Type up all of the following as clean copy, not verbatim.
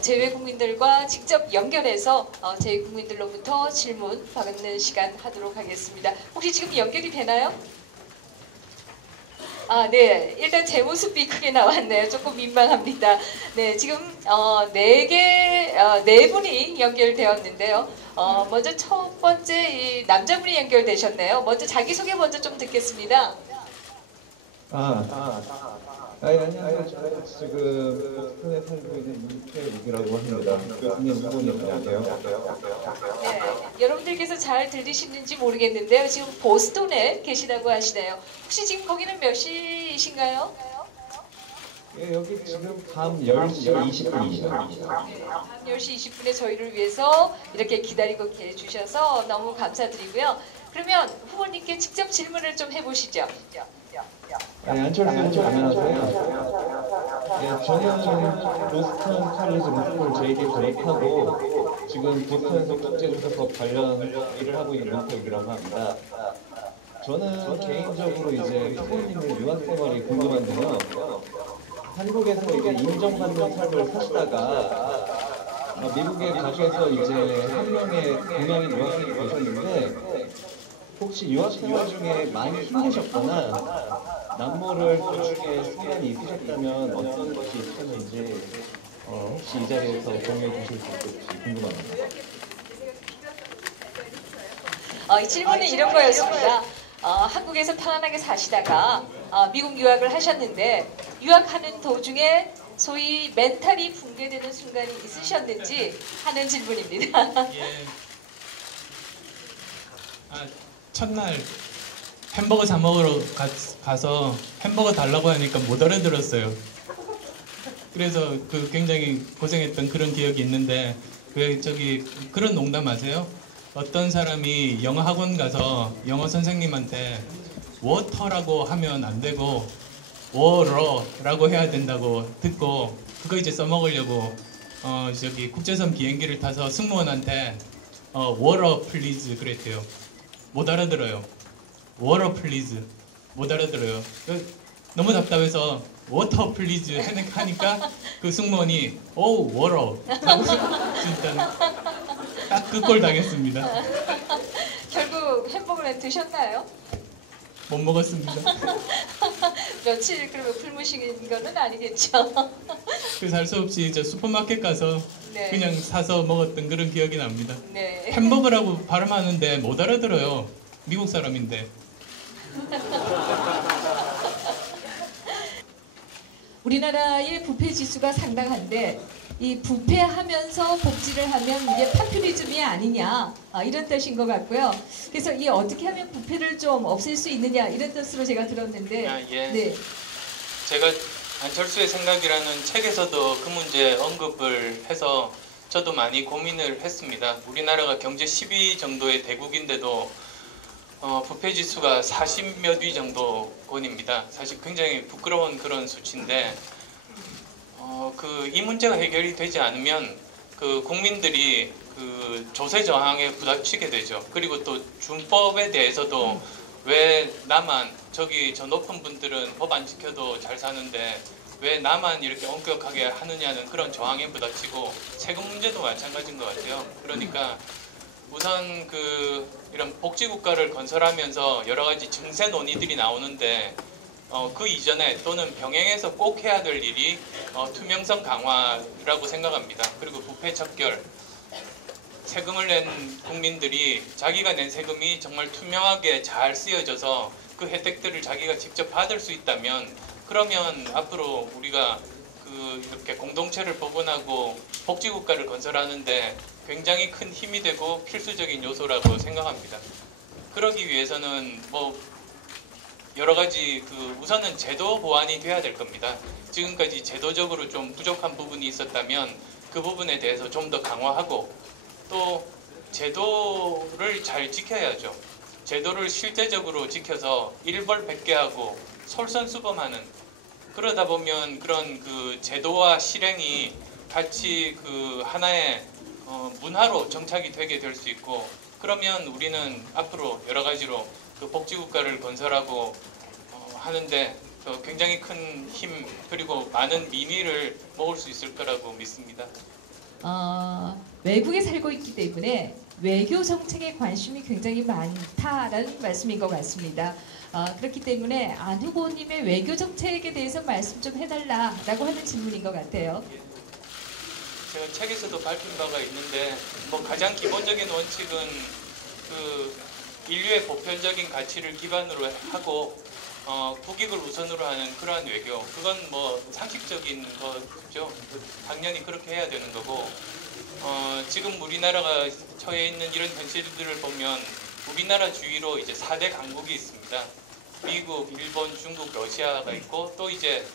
제외 국민들과 직접 연결해서 제외 국민들로부터 질문 받는 시간 하도록 하겠습니다. 혹시 지금 연결이 되나요? 네. 일단 제 모습이 크게 나왔네요. 조금 민망합니다. 네, 지금 네 분이 연결되었는데요. 먼저 첫 번째 이 남자분이 연결되셨네요. 먼저 자기소개 먼저 좀 듣겠습니다. 안녕하세요. 저는 지금 보스턴에 살고 있는 문태욱이라고 합니다. 교수님, 후보님, 안녕하세요. 네, 여러분들께서 잘 들리시는지 모르겠는데요. 지금 보스턴에 계시다고 하시네요. 혹시 지금 거기는 몇 시이신가요? 예, 여기 지금 밤 10시 20분입니다. 네, 밤 10시 20분에 저희를 위해서 이렇게 기다리고 계주셔서 너무 감사드리고요. 그러면 후보님께 직접 질문을 좀 해보시죠. 안철수 후보님 안녕하세요. 예, 저는 보스턴 칼리지 로스쿨 JD 졸업하고 지금 보스턴에서 국제조사법 관련 일을 하고 있는 문태욱이라고 합니다. 저는 개인적으로 이제 후보님의 유학생활이 궁금한데요. 한국에서 이제 인정받는 삶을 사시다가 미국에 가셔서 이제 한 명의 동양인 유학생이 되셨는데 혹시 유학생활 중에 많이 힘드셨거나 남모를 도중에 순간이 있으셨다면 어떤 것이 있었는지 혹시 이 자리에서 공유해 주실 수 있을지 궁금합니다. 이 질문은 이런 거였습니다. 한국에서 편안하게 사시다가 미국 유학을 하셨는데 유학하는 도중에 소위 멘탈이 붕괴되는 순간이 있으셨는지 하는 질문입니다. 예. 첫날 햄버거 사 먹으러 가서 햄버거 달라고 하니까 못 알아들었어요. 그래서 굉장히 고생했던 그런 기억이 있는데 그런 농담 아세요? 어떤 사람이 영어 학원 가서 영어 선생님한테 워터라고 하면 안 되고 워러라고 해야 된다고 듣고 그거 이제 써먹으려고 국제선 비행기를 타서 승무원한테 워러 플리즈 그랬대요. 못 알아들어요. 워러 플리즈 못 알아들어요. 너무 답답해서 워터 플리즈 하니까 그 승무원이 오 워러 하고 진짜 딱 그 꼴 당했습니다. 결국 햄버거를 드셨나요? 못 먹었습니다. 며칠 그러면 굶으신 거는 아니겠죠? 그래서 할 수 없이 슈퍼마켓 가서 네. 그냥 사서 먹었던 그런 기억이 납니다. 네. 햄버거라고 발음하는데 못 알아들어요. 미국 사람인데. 우리나라의 부패 지수가 상당한데 이 부패하면서 복지를 하면 이게 파퓰리즘이 아니냐 이런 뜻인 것 같고요. 그래서 이 어떻게 하면 부패를 좀 없앨 수 있느냐 이런 뜻으로 제가 들었는데 예. 네. 제가 안철수의 생각이라는 책에서도 그 문제 언급을 해서 저도 많이 고민을 했습니다. 우리나라가 경제 10위 정도의 대국인데도 부패 지수가 40몇 위 정도권입니다. 사실 굉장히 부끄러운 그런 수치인데 이 문제가 해결이 되지 않으면 국민들이 조세 저항에 부닥치게 되죠. 그리고 또 준법에 대해서도 왜 나만 저 높은 분들은 법 안 지켜도 잘 사는데 왜 나만 이렇게 엄격하게 하느냐는 그런 저항에 부닥치고 세금 문제도 마찬가지인 것 같아요. 그러니까 우선 이런 복지국가를 건설하면서 여러 가지 증세 논의들이 나오는데 그 이전에 또는 병행해서 꼭 해야 될 일이 투명성 강화라고 생각합니다. 그리고 부패 척결, 세금을 낸 국민들이 자기가 낸 세금이 정말 투명하게 잘 쓰여져서 그 혜택들을 자기가 직접 받을 수 있다면 그러면 앞으로 우리가 이렇게 공동체를 복원하고 복지국가를 건설하는데 굉장히 큰 힘이 되고 필수적인 요소라고 생각합니다. 그러기 위해서는 여러 가지 우선은 제도 보완이 돼야 될 겁니다. 지금까지 제도적으로 좀 부족한 부분이 있었다면 그 부분에 대해서 좀 더 강화하고 또 제도를 잘 지켜야죠. 제도를 실제적으로 지켜서 일벌백계하고 솔선수범하는 그러다 보면 그런 제도와 실행이 같이 하나의 문화로 정착이 되게 될 수 있고 그러면 우리는 앞으로 여러 가지로 복지국가를 건설하고 하는데 굉장히 큰 힘 그리고 많은 민의를 모을 수 있을 거라고 믿습니다. 외국에 살고 있기 때문에 외교 정책에 관심이 굉장히 많다라는 말씀인 것 같습니다. 그렇기 때문에 안 후보님의 외교 정책에 대해서 말씀 좀 해달라라고 하는 질문인 것 같아요. 제가 책에서도 밝힌 바가 있는데 뭐 가장 기본적인 원칙은 그 인류의 보편적인 가치를 기반으로 하고 국익을 우선으로 하는 그러한 외교, 그건 뭐 상식적인 거죠. 당연히 그렇게 해야 되는 거고, 지금 우리나라가 처해 있는 이런 현실들을 보면 우리나라 주위로 이제 4대 강국이 있습니다. 미국, 일본, 중국, 러시아가 있고, 또 이제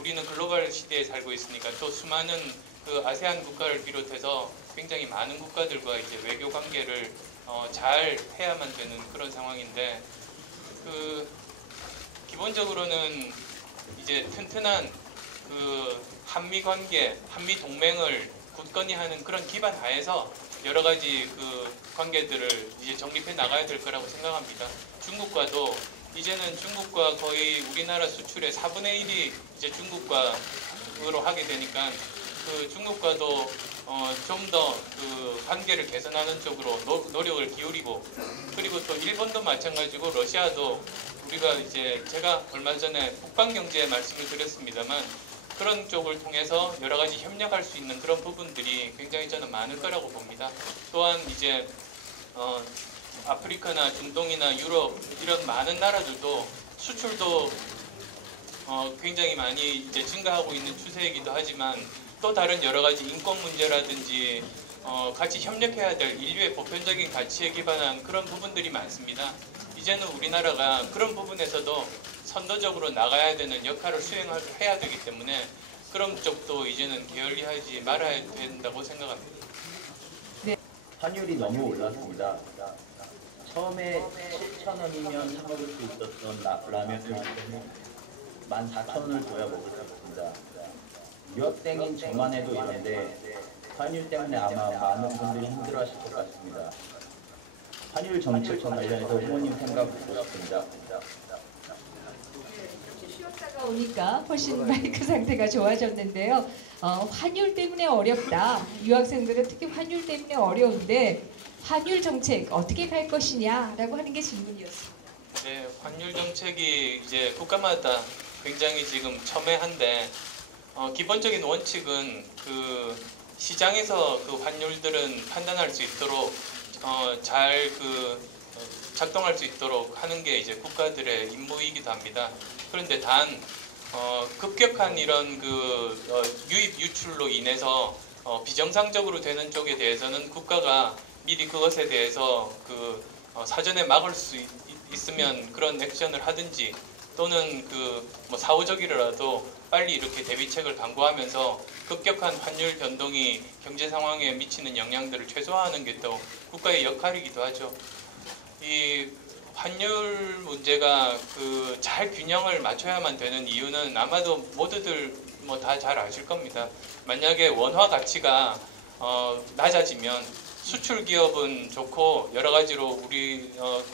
우리는 글로벌 시대에 살고 있으니까 또 수많은 그 아세안 국가를 비롯해서 굉장히 많은 국가들과 이제 외교 관계를 잘 해야만 되는 그런 상황인데, 기본적으로는 이제 튼튼한 한미 관계, 한미 동맹을 굳건히 하는 그런 기반 하에서 여러 가지 관계들을 이제 정립해 나가야 될 거라고 생각합니다. 중국과도 이제는 중국과 거의 우리나라 수출의 4분의 1이 이제 중국과로 하게 되니까 중국과도 좀 더 관계를 개선하는 쪽으로 노력을 기울이고, 그리고 또 일본도 마찬가지고 러시아도 우리가 이제 제가 얼마 전에 북방 경제 말씀을 드렸습니다만 그런 쪽을 통해서 여러 가지 협력할 수 있는 그런 부분들이 굉장히 저는 많을 거라고 봅니다. 또한 이제 아프리카나 중동이나 유럽 이런 많은 나라들도 수출도 굉장히 많이 이제 증가하고 있는 추세이기도 하지만 또 다른 여러 가지 인권 문제라든지 같이 협력해야 될 인류의 보편적인 가치에 기반한 그런 부분들이 많습니다. 이제는 우리나라가 그런 부분에서도 선도적으로 나가야 되는 역할을 수행해야 되기 때문에 그런 쪽도 이제는 게을리하지 말아야 된다고 생각합니다. 환율이 너무 올랐습니다. 처음에 7,000원이면 사 먹을 수 있었던 라면을 14,000원을 줘야 먹을 수 있습니다. 유학생인 저만 해도 이런데 환율 때문에 아마 많은 분들이 힘들어하실 것 같습니다. 환율 정책과 관련해서 후보님 생각 듣고 싶습니다. 휴학사가 오니까 훨씬 마이크 상태가 좋아졌는데요. 환율 때문에 어렵다. 유학생들은 특히 환율 때문에 어려운데 환율 정책 어떻게 갈 것이냐라고 하는 게 질문이었습니다. 네, 환율 정책이 이제 국가마다 굉장히 지금 첨예한데 기본적인 원칙은 시장에서 환율들은 판단할 수 있도록 잘 작동할 수 있도록 하는 게 이제 국가들의 임무이기도 합니다. 그런데 단 급격한 이런 유입 유출로 인해서 비정상적으로 되는 쪽에 대해서는 국가가 미리 그것에 대해서 사전에 막을 수 있으면 그런 액션을 하든지 또는 뭐 사후적이라도 빨리 이렇게 대비책을 강구하면서 급격한 환율 변동이 경제 상황에 미치는 영향들을 최소화하는 게 또 국가의 역할이기도 하죠. 이 환율 문제가 잘 균형을 맞춰야만 되는 이유는 아마도 모두들 뭐 다 잘 아실 겁니다. 만약에 원화 가치가 낮아지면 수출 기업은 좋고 여러 가지로 우리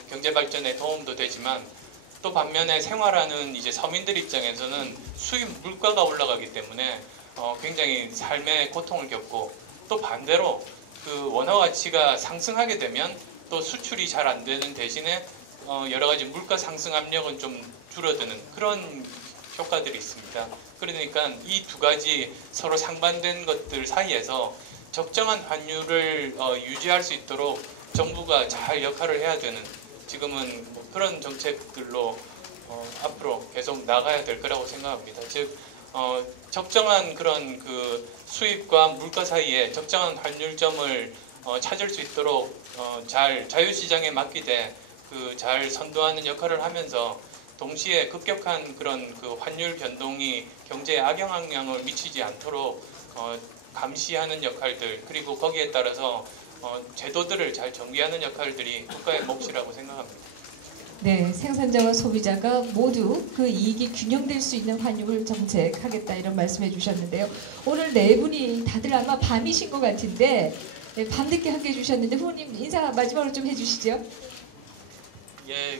경제 발전에 도움도 되지만 또 반면에 생활하는 이제 서민들 입장에서는 수입 물가가 올라가기 때문에 굉장히 삶의 고통을 겪고, 또 반대로 원화 가치가 상승하게 되면 또 수출이 잘 안 되는 대신에 여러 가지 물가 상승 압력은 좀 줄어드는 그런 효과들이 있습니다. 그러니까 이 두 가지 서로 상반된 것들 사이에서 적정한 환율을 유지할 수 있도록 정부가 잘 역할을 해야 되는, 지금은 뭐 그런 정책들로 앞으로 계속 나가야 될 거라고 생각합니다. 즉 적정한 그런 수입과 물가 사이에 적정한 환율점을 찾을 수 있도록 잘 자유시장에 맡기되 잘 선도하는 역할을 하면서 동시에 급격한 그런 환율 변동이 경제에 악영향을 미치지 않도록 감시하는 역할들, 그리고 거기에 따라서 제도들을 잘 정비하는 역할들이 국가의 몫이라고 생각합니다. 네, 생산자와 소비자가 모두 그 이익이 균형될 수 있는 환율 정책 하겠다 이런 말씀해 주셨는데요. 오늘 네 분이 다들 아마 밤이신 것 같은데 네, 밤늦게 함께 해주셨는데 후보님 인사 마지막으로 좀 해주시죠. 예,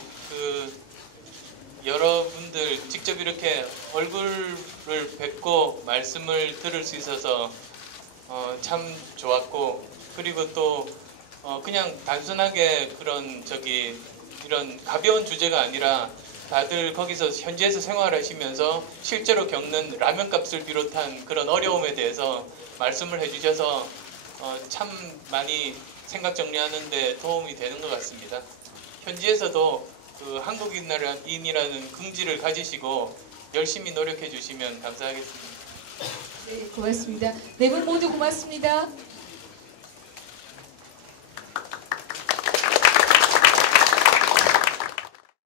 여러분들 직접 이렇게 얼굴을 뵙고 말씀을 들을 수 있어서 참 좋았고, 그리고 또 그냥 단순하게 그런 이런 가벼운 주제가 아니라 다들 거기서 현지에서 생활하시면서 실제로 겪는 라면값을 비롯한 그런 어려움에 대해서 말씀을 해주셔서 참 많이 생각 정리하는 데 도움이 되는 것 같습니다. 현지에서도 그 한국인이라는 긍지를 가지시고 열심히 노력해 주시면 감사하겠습니다. 네, 고맙습니다. 네 분 모두 고맙습니다.